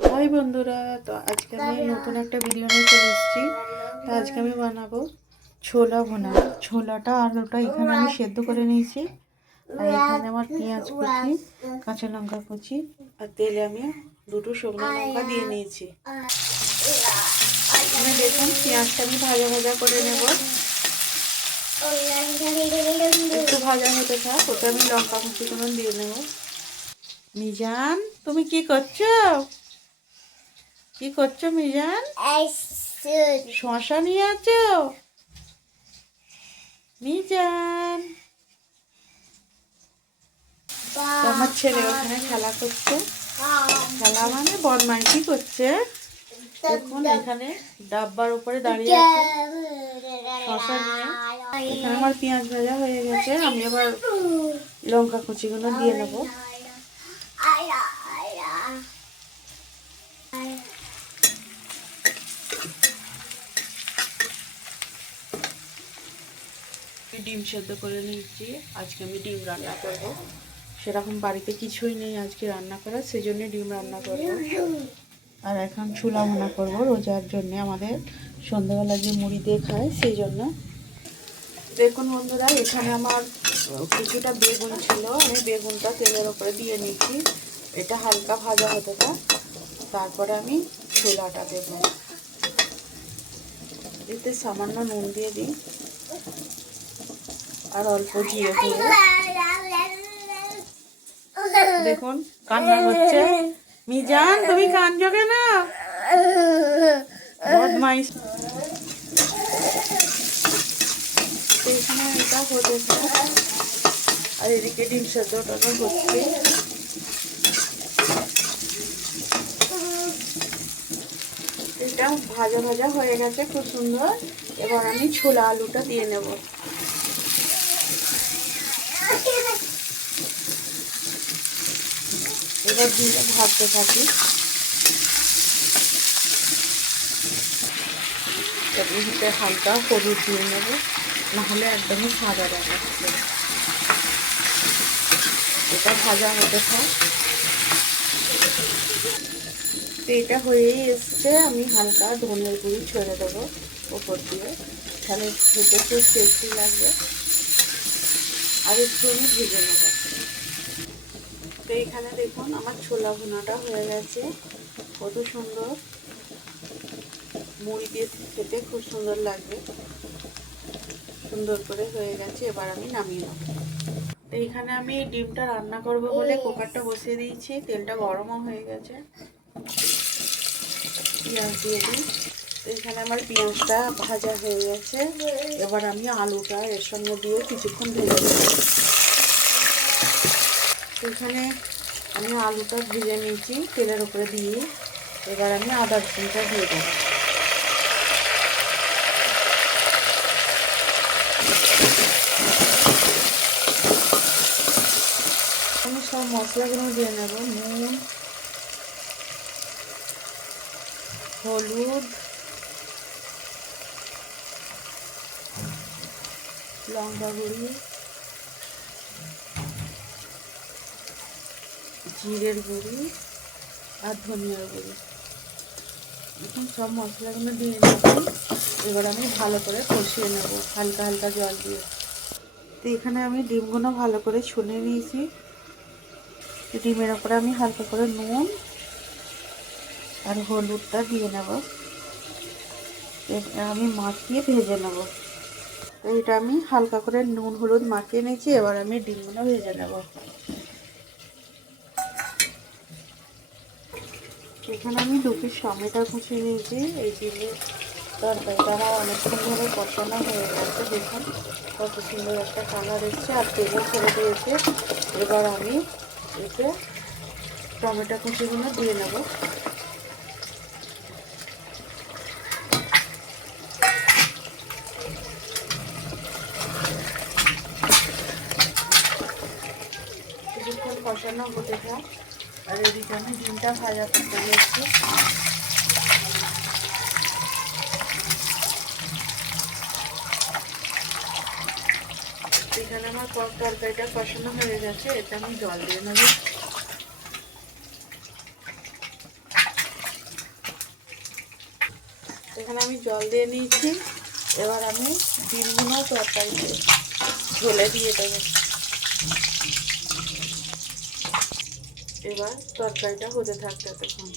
High বন্ধুরা, তো আজকে আমি নতুন একটা ভিডিও নিয়ে চলে এসেছি। তো আজকে আমি বানাবো ছোলা ভুনা। ছোলাটা আলুটা এখানে আমি সেদ্ধ করে নিয়েছি। আর এখানে আমার পেঁয়াজ কুচি, কাঁচা লঙ্কা কুচি আর তেলে আমি দুটো শুকনো লঙ্কা দিয়ে নিয়েছি। এখানে দেখুন পেঁয়াজটা আমি ভাজা ভাজা করে নেব। একটু ভাজা হতে থাক, ওতে আমি লঙ্কা কুচিগুলো দিয়ে নেব। মিজান, তুমি কি করছো? কি করছো মিজান? শশা নিয়ে আছো মিজান? আমার ছেলে ওখানে খেলা করছে। খেলা মানে বদমাইশি করছে। দেখুন এখানে ডাব্বার উপরে দাঁড়িয়ে আছে শশা নিয়ে। এখানে আমার পেঁয়াজ ভাজা হয়ে গেছে, আমি এবার লঙ্কা কুচিগুলো দিয়ে নেবো। ডিম সেদ্ধ করে নিয়েছি। আজকে আমি ডিম রান্না করব। সেরকম বাড়িতে কিছুই নেই আজকে রান্না করার, সেজন্য ডিম রান্না করব। আর এখন ছোলা ভুনা করব রোজার জন্য, আমাদের সন্ধ্যাবেলা যে মুড়ি দিয়ে খায় সেই জন্য। দেখুন বন্ধুরা, এখানে আমার কিছুটা বেগুন ছিল, আমি বেগুনটা তেলের ওপরে দিয়ে নিচ্ছি। এটা হালকা ভাজা হতে থাক, তারপরে আমি ছোলাটা দেব। এতে সামান্য নুন দিয়ে দিই আর অল্প জিরে গুঁড়ো। দেখুন কান্না হচ্ছে। মিজান, তুমি কাঁদছো কেন? বদমাইশ। এখানে এটা হতে আর এদিকে ডিম সেদ্ধটা হচ্ছে। এটা ভাজা ভাজা হয়ে গেছে খুব সুন্দর। এবার আমি ছোলা আলুটা দিয়ে নেব। এবার দিয়ে ভাজতে থাকি। এতে হালকা হলুদ দিয়ে নেব, নাহলে একদমই সাদা দেখাচ্ছে। এটা ভাজা হতে থাক। এটা হয়েই এসছে, আমি হালকা ধনের গুঁড়ি ছেড়ে দেবো ওপর দিয়ে, তাহলে খেতে খুব টেস্টি লাগবে। আর একটু আমি ভেজে নেব। তো এখানে দেখুন আমার ছোলা ভুনাটা হয়ে গেছে, কত সুন্দর। মুড়ি দিয়ে খেতে খুব সুন্দর লাগবে। সুন্দর করে হয়ে গেছে, এবার আমি নামিয়ে নেব। তো এখানে আমি ডিমটা রান্না করব বলে কুকারটা বসিয়ে দিয়েছি, তেলটা গরমও হয়ে গেছে। পেঁয়াজ দিয়ে দিই। তো এখানে আমার পেঁয়াজটা ভাজা হয়ে গেছে, এবার আমি আলুটা এর সঙ্গে দিয়ে কিছুক্ষণ ভেজে দেব। এখানে আমি আলুটা ভেজে নিয়েছি তেলের উপরে দিয়ে। এবার আমি আদা রসুনটা দিয়ে দেবো। আমি সব মশলাগুলো দিয়ে নেব। নুন, হলুদ, লঙ্কা গুঁড়ি, জিরের গুঁড়ি আর ধনিয়ার গুঁড়ি। এখন সব মশলাগুলো দিয়ে নিচ্ছি। এবার আমি ভালো করে কষিয়ে নেব হালকা হালকা জল দিয়ে। তো এখানে আমি ডিমগুলো ভালো করে ছুলে নিয়েছি। ডিমের ওপরে আমি হালকা করে নুন আর হলুদটা দিয়ে নেব। আমি মাখিয়ে ভেজে নেব। তো এটা আমি হালকা করে নুন হলুদ মাখিয়ে নিয়েছি, এবার আমি ডিমগুলো ভেজে নেব। এখানে আমি 2 পিস টমেটো কুচিয়ে নিয়েছি। এই ডিমের তরকারিটা আমার অনেকক্ষণ ধরে কষানো হয়ে গেছে। দেখুন কত সুন্দর একটা কালার এসছে আর তেলও ছেড়ে দিয়েছে। এবার আমি এতে টমেটো কুচিগুলো দিয়ে নেব। কিছুক্ষণ কষানো হতে থাক, আর এদিকে আমি ডিমটা ভাজা করতে নিচ্ছি। এখানে আমার তরকারিটা কষানো হয়ে গেছে, এটা আমি জল দিয়ে নেব। এখানে আমি জল দিয়ে নিয়েছি। এবার আমি ডিমগুলো তরকারিতে ঢেলে দিয়ে দেবো। এবার তরকারিটা হতে থাকতে তখন